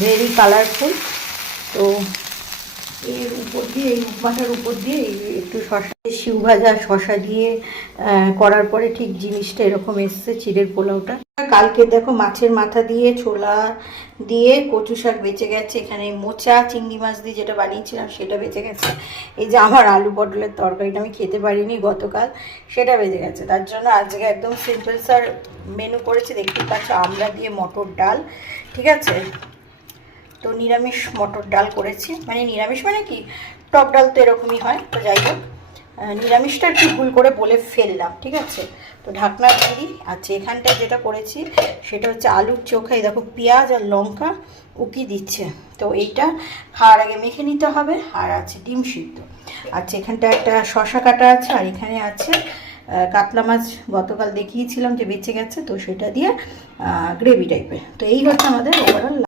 Very colourful. তো এর উপর দিয়ে, এই উপমাটার উপর দিয়ে একটু শশা, শিউ ভাজা শশা দিয়ে করার পরে ঠিক জিনিসটা এরকম এসছে চিড়ের পোলাওটা। কালকে দেখো মাছের মাথা দিয়ে, ছোলা দিয়ে কচু শাক বেঁচে গেছে, এখানে মোচা চিংড়ি মাছ দিয়ে যেটা বানিয়েছিলাম সেটা বেঁচে গেছে। এই যে আমার আলু পটলের তরকারিটা আমি খেতে পারিনি গতকাল, সেটা বেঁচে গেছে। তার জন্য আজকে একদম সিম্পল স্যার মেনু করেছি, দেখতে পাচ্ছ আমড়া দিয়ে মটর ডাল, ঠিক আছে। তো নিরামিষ মটর ডাল করেছি, মানে নিরামিষ মানে কি, টক ডাল তো এরকমই হয়। তো যাই হোক, নিরামিষটা একটু ভুল করে বলে ফেললাম, ঠিক আছে। তো ঢাকনা দিয়ে দিই। আচ্ছা, এখানটায় যেটা করেছি সেটা হচ্ছে আলুর চোখা। এই দেখো পেঁয়াজ আর লঙ্কা উকি দিচ্ছে, তো এইটা খাওয়ার আগে মেখে নিতে হবে। আর আছে ডিম সিদ্ধ। আচ্ছা, এখানটা একটা শশা কাটা আছে, আর এখানে আছে কাতলা মাছ গতকাল দেখিয়েছিলাম যে বেঁচে গেছে, তো সেটা দিয়ে গ্রেভি টাইপের। তো এই হচ্ছে আমাদের ওভারঅল